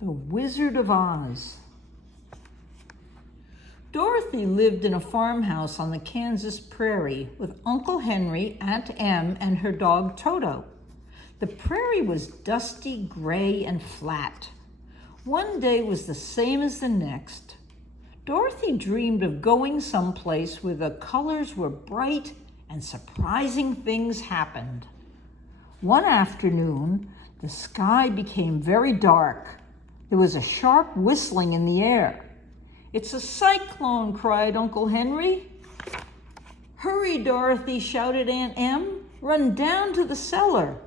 The Wizard of Oz. Dorothy lived in a farmhouse on the Kansas prairie with Uncle Henry, Aunt Em, and her dog Toto. The prairie was dusty, gray, and flat. One day was the same as the next. Dorothy dreamed of going someplace where the colors were bright and surprising things happened. One afternoon, the sky became very dark. There was a sharp whistling in the air. "It's a cyclone," cried Uncle Henry. "Hurry, Dorothy," shouted Aunt Em. "Run down to the cellar."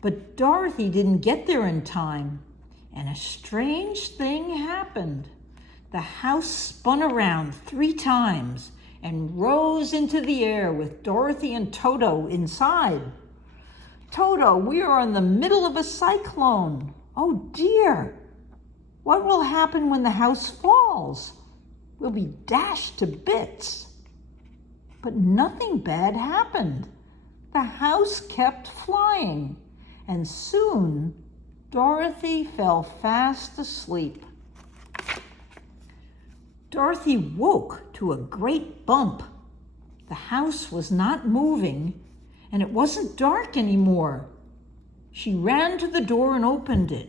But Dorothy didn't get there in time, and a strange thing happened. The house spun around 3 times and rose into the air with Dorothy and Toto inside. "Toto, we are in the middle of a cyclone. Oh dear! What will happen when the house falls? We'll be dashed to bits." But nothing bad happened. The house kept flying, and soon Dorothy fell fast asleep. Dorothy woke to a great bump. The house was not moving, and it wasn't dark anymore. She ran to the door and opened it.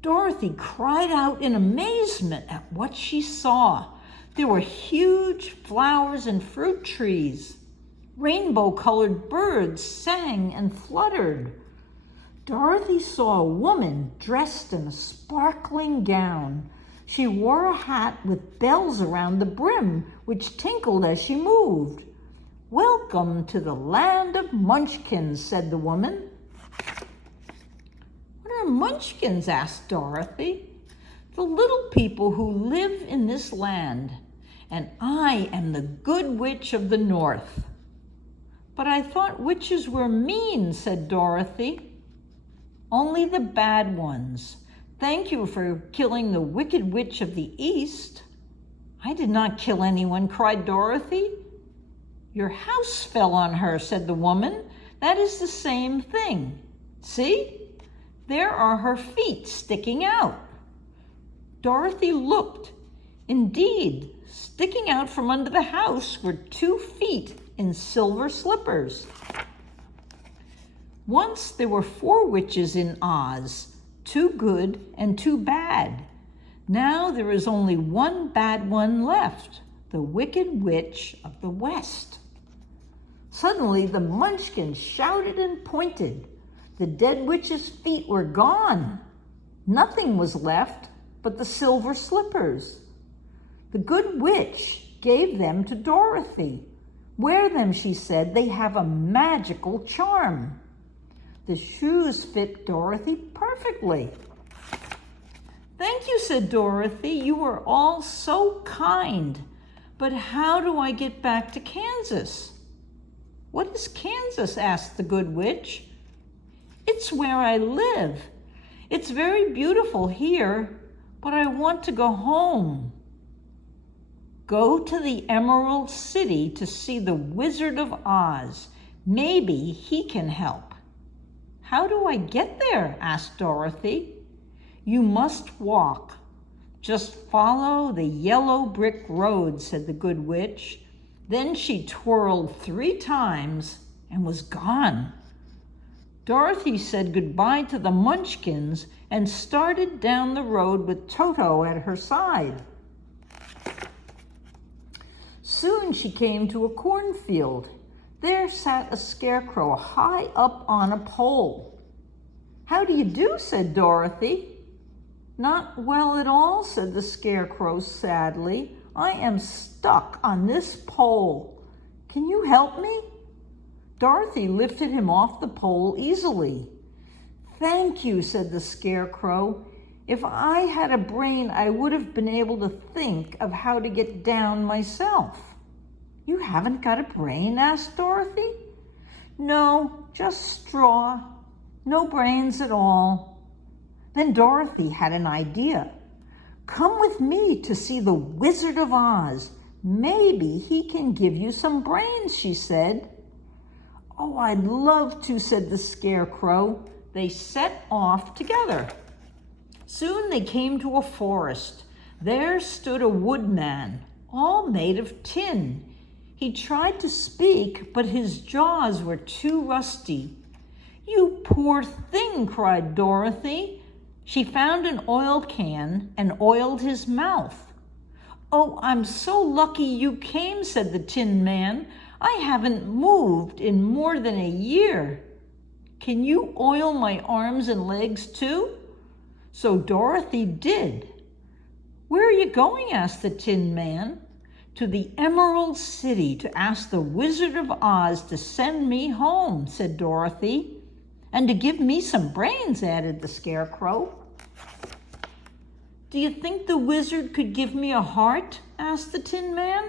Dorothy cried out in amazement at what she saw. There were huge flowers and fruit trees. Rainbow-colored birds sang and fluttered. Dorothy saw a woman dressed in a sparkling gown. She wore a hat with bells around the brim, which tinkled as she moved. "Welcome to the land of Munchkins," said the woman. "What are Munchkins?" asked Dorothy. "The little people who live in this land, and I am the Good Witch of the North." "But I thought witches were mean," said Dorothy. "Only the bad ones. Thank you for killing the Wicked Witch of the East." "I did not kill anyone," cried Dorothy. "Your house fell on her," said the woman. "That is the same thing. See? There are her feet sticking out." Dorothy looked. Indeed, sticking out from under the house were 2 feet in silver slippers. Once there were 4 witches in Oz, 2 good and 2 bad. Now there is only 1 bad one left, the Wicked Witch of the West. Suddenly the Munchkins shouted and pointed. The dead witch's feet were gone. Nothing was left but the silver slippers. The Good Witch gave them to Dorothy. "Wear them," she said. "They have a magical charm." The shoes fit Dorothy perfectly. "Thank you," said Dorothy. "You are all so kind. But how do I get back to Kansas?" "What is Kansas?" asked the Good Witch. "It's where I live. It's very beautiful here, but I want to go home." "Go to the Emerald City to see the Wizard of Oz. Maybe he can help." "How do I get there?" asked Dorothy. "You must walk. Just follow the yellow brick road," said the Good Witch. Then she twirled 3 times and was gone. Dorothy said goodbye to the Munchkins and started down the road with Toto at her side. Soon she came to a cornfield. There sat a scarecrow high up on a pole. "How do you do?" said Dorothy. "Not well at all," said the scarecrow sadly. "I am stuck on this pole. Can you help me?" Dorothy lifted him off the pole easily. "Thank you," said the scarecrow. "If I had a brain, I would have been able to think of how to get down myself." "You haven't got a brain?" asked Dorothy. "No, just straw. No brains at all." Then Dorothy had an idea. "Come with me to see the Wizard of Oz. Maybe he can give you some brains," she said. "Oh, I'd love to," said the scarecrow. They set off together. Soon they came to a forest. There stood a woodman, all made of tin. He tried to speak, but his jaws were too rusty. "You poor thing," cried Dorothy. She found an oil can and oiled his mouth. "Oh, I'm so lucky you came," said the Tin Man. "I haven't moved in more than a year. Can you oil my arms and legs too?" So Dorothy did. "Where are you going?" asked the Tin Man. "To the Emerald City to ask the Wizard of Oz to send me home," said Dorothy. "And to give me some brains," added the Scarecrow. "Do you think the wizard could give me a heart?" asked the Tin Man.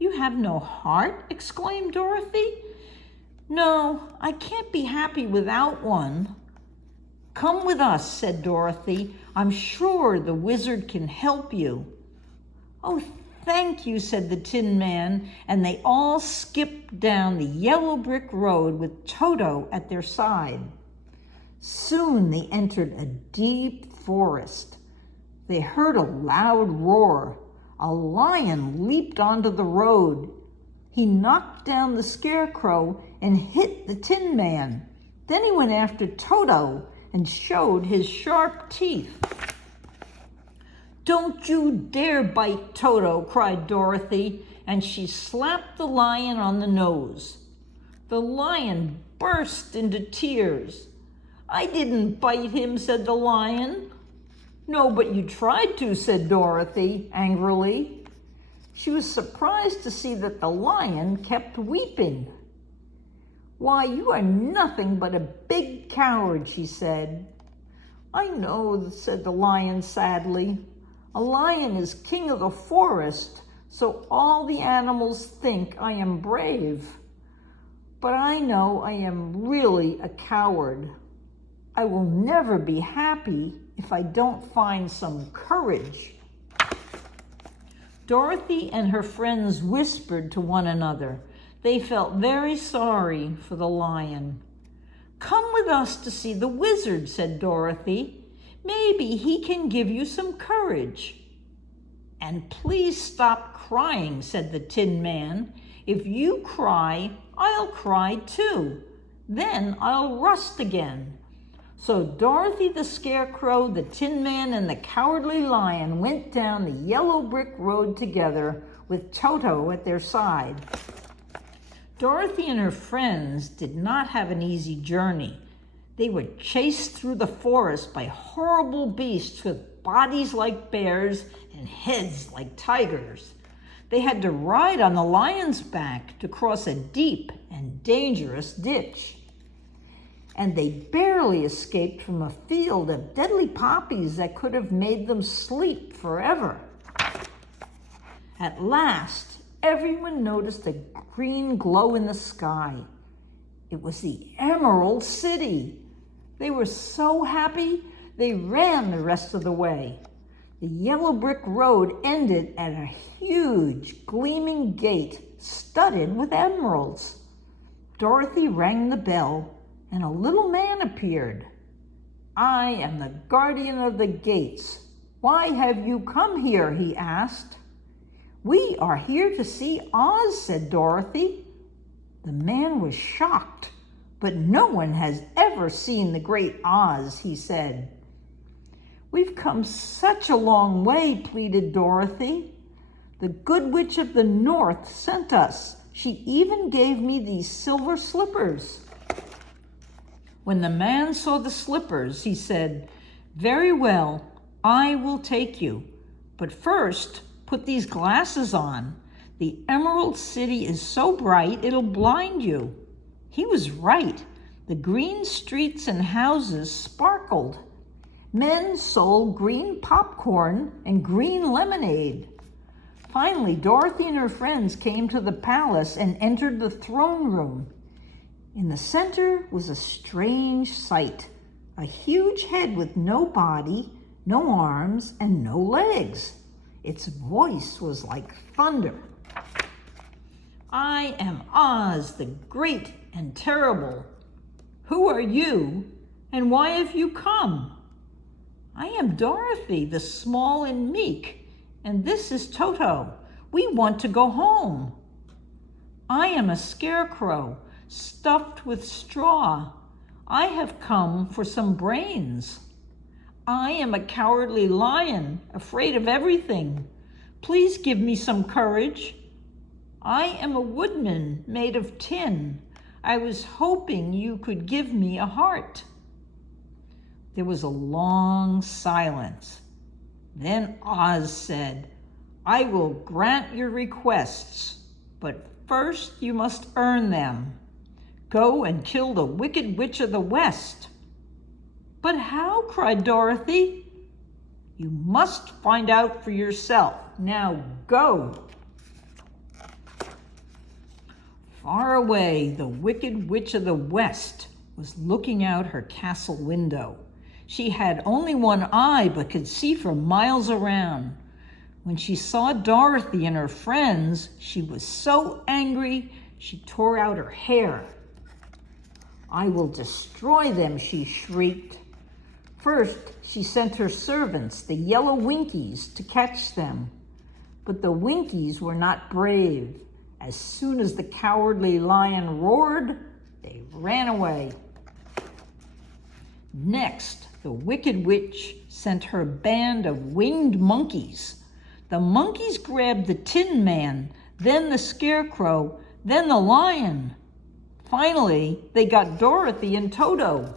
"You have no heart?" exclaimed Dorothy. "No, I can't be happy without one." "Come with us," said Dorothy. "I'm sure the wizard can help you." "Oh, thank you," said the Tin Man, and they all skipped down the yellow brick road with Toto at their side. Soon they entered a deep forest. They heard a loud roar. A lion leaped onto the road. He knocked down the Scarecrow and hit the Tin Man. Then he went after Toto and showed his sharp teeth. "Don't you dare bite Toto," cried Dorothy, and she slapped the lion on the nose. The lion burst into tears. "I didn't bite him," said the lion. "No, but you tried to," said Dorothy angrily. She was surprised to see that the lion kept weeping. "Why, you are nothing but a big coward," she said. "I know," said the lion sadly. "A lion is king of the forest, so all the animals think I am brave. But I know I am really a coward. I will never be happy if I don't find some courage." Dorothy and her friends whispered to one another. They felt very sorry for the lion. "Come with us to see the wizard," said Dorothy. "Maybe he can give you some courage." "And please stop crying," said the Tin Man. "If you cry, I'll cry too. Then I'll rust again." So Dorothy the Scarecrow, the Tin Man, and the Cowardly Lion went down the yellow brick road together with Toto at their side. Dorothy and her friends did not have an easy journey. They were chased through the forest by horrible beasts with bodies like bears and heads like tigers. They had to ride on the lion's back to cross a deep and dangerous ditch. And they barely escaped from a field of deadly poppies that could have made them sleep forever. At last, everyone noticed a green glow in the sky. It was the Emerald City. They were so happy, they ran the rest of the way. The yellow brick road ended at a huge, gleaming gate studded with emeralds. Dorothy rang the bell, and a little man appeared. "I am the guardian of the gates. Why have you come here?" he asked. "We are here to see Oz," said Dorothy. The man was shocked. "But no one has ever seen the great Oz," he said. "We've come such a long way," pleaded Dorothy. "The Good Witch of the North sent us. She even gave me these silver slippers." When the man saw the slippers, he said, "Very well, I will take you. But first, put these glasses on. The Emerald City is so bright it'll blind you." He was right. The green streets and houses sparkled. Men sold green popcorn and green lemonade. Finally, Dorothy and her friends came to the palace and entered the throne room. In the center was a strange sight. A huge head with no body, no arms, and no legs. Its voice was like thunder. "I am Oz, the great and terrible. Who are you, and why have you come?" I am Dorothy, the small and meek, and this is Toto. We want to go home. I am a scarecrow, stuffed with straw. I have come for some brains. I am a cowardly lion, afraid of everything. Please give me some courage. I am a woodman made of tin. I was hoping you could give me a heart. There was a long silence. Then Oz said, I will grant your requests, but first you must earn them. Go and kill the Wicked Witch of the West. But how? Cried Dorothy. You must find out for yourself. Now go. Far away, the Wicked Witch of the West was looking out her castle window. She had only one eye, but could see for miles around. When she saw Dorothy and her friends, she was so angry, she tore out her hair. I will destroy them, she shrieked. First, she sent her servants, the yellow Winkies, to catch them. But the Winkies were not brave. As soon as the cowardly lion roared, they ran away. Next, the Wicked Witch sent her band of winged monkeys. The monkeys grabbed the Tin Man, then the Scarecrow, then the lion. Finally, they got Dorothy and Toto.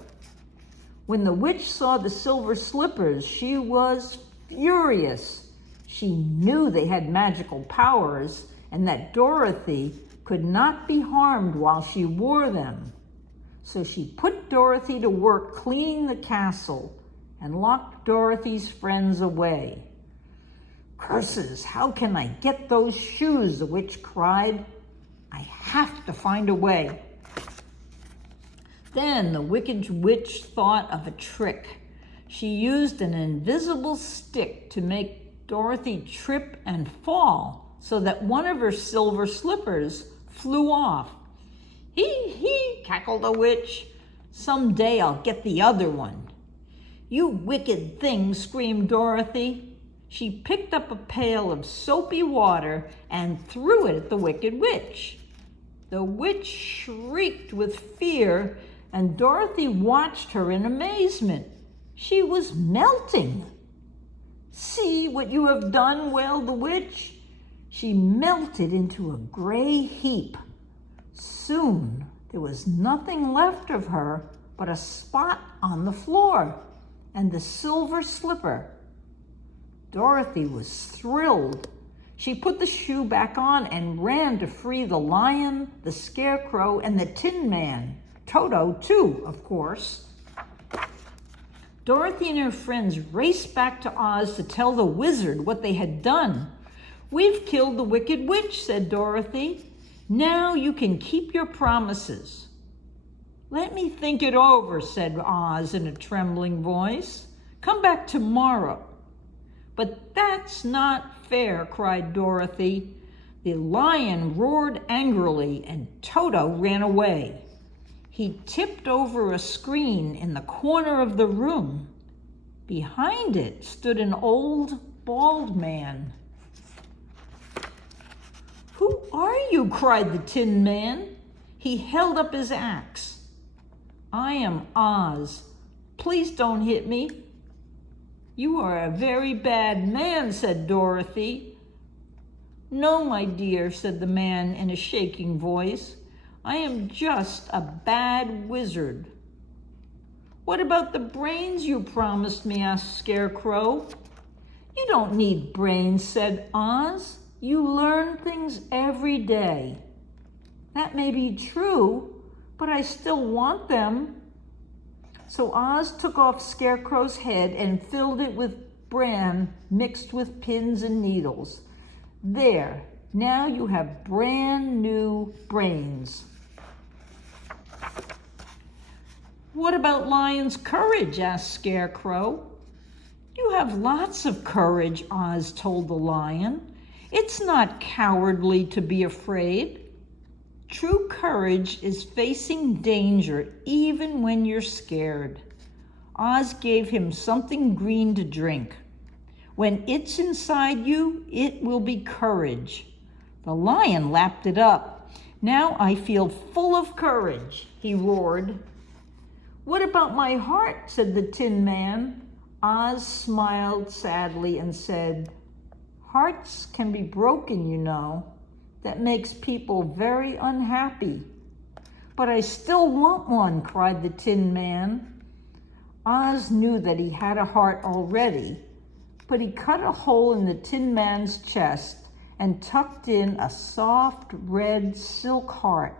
When the witch saw the silver slippers, she was furious. She knew they had magical powers and that Dorothy could not be harmed while she wore them. So she put Dorothy to work cleaning the castle and locked Dorothy's friends away. Curses, how can I get those shoes? The witch cried. I have to find a way. Then the Wicked Witch thought of a trick. She used an invisible stick to make Dorothy trip and fall so that one of her silver slippers flew off. Hee, cackled the witch. Someday I'll get the other one. You wicked thing, screamed Dorothy. She picked up a pail of soapy water and threw it at the Wicked Witch. The witch shrieked with fear, and Dorothy watched her in amazement. She was melting. See what you have done, wailed the witch. She melted into a gray heap. Soon there was nothing left of her but a spot on the floor and the silver slipper. Dorothy was thrilled. She put the shoe back on and ran to free the lion, the Scarecrow, and the Tin Man. Toto, too, of course. Dorothy and her friends raced back to Oz to tell the wizard what they had done. We've killed the Wicked Witch, said Dorothy. Now you can keep your promises. Let me think it over, said Oz in a trembling voice. Come back tomorrow. But that's not fair, cried Dorothy. The lion roared angrily and Toto ran away. He tipped over a screen in the corner of the room. Behind it stood an old, bald man. Who are you? Cried the Tin Man. He held up his axe. I am Oz. Please don't hit me. You are a very bad man, said Dorothy. No, my dear, said the man in a shaking voice. I am just a bad wizard. What about the brains you promised me? Asked Scarecrow. You don't need brains, said Oz. You learn things every day. That may be true, but I still want them. So Oz took off Scarecrow's head and filled it with bran mixed with pins and needles. There, now you have brand new brains. What about Lion's courage? Asked Scarecrow. You have lots of courage, Oz told the lion. It's not cowardly to be afraid. True courage is facing danger even when you're scared. Oz gave him something green to drink. When it's inside you, it will be courage. The lion lapped it up. Now I feel full of courage, he roared. What about my heart? Said the Tin Man. Oz smiled sadly and said, hearts can be broken, you know. That makes people very unhappy. But I still want one, cried the Tin Man. Oz knew that he had a heart already, but he cut a hole in the Tin Man's chest and tucked in a soft red silk heart.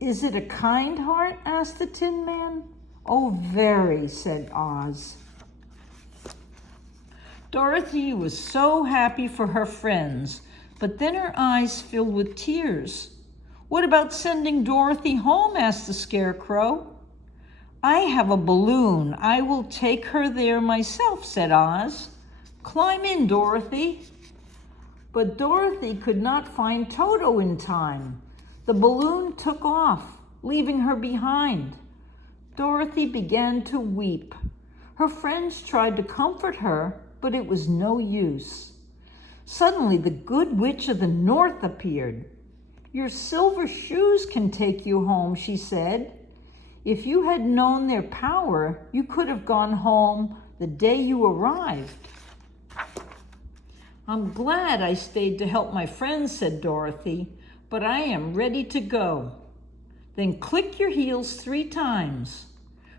Is it a kind heart? Asked the Tin Man. Oh, very, said Oz. Dorothy was so happy for her friends, but then her eyes filled with tears. What about sending Dorothy home? Asked the Scarecrow. I have a balloon. I will take her there myself, said Oz. Climb in, Dorothy. But Dorothy could not find Toto in time. The balloon took off, leaving her behind. Dorothy began to weep. Her friends tried to comfort her, but it was no use. Suddenly, the Good Witch of the North appeared. Your silver shoes can take you home, she said. If you had known their power, you could have gone home the day you arrived. I'm glad I stayed to help my friends, said Dorothy, but I am ready to go. Then click your heels 3 times.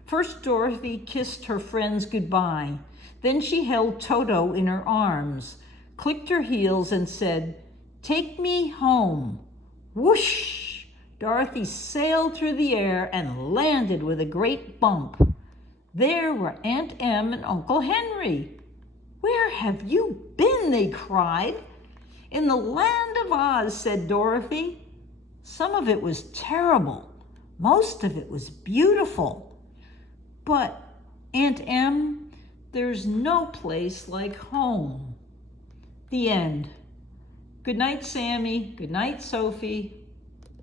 First, Dorothy kissed her friends goodbye. Then she held Toto in her arms, clicked her heels, and said, take me home. Whoosh! Dorothy sailed through the air and landed with a great bump. There were Aunt Em and Uncle Henry. Where have you been? They cried. In the land of Oz, said Dorothy. Some of it was terrible. Most of it was beautiful. But, Aunt Em, there's no place like home. The end. Good night, Sammy. Good night, Sophie.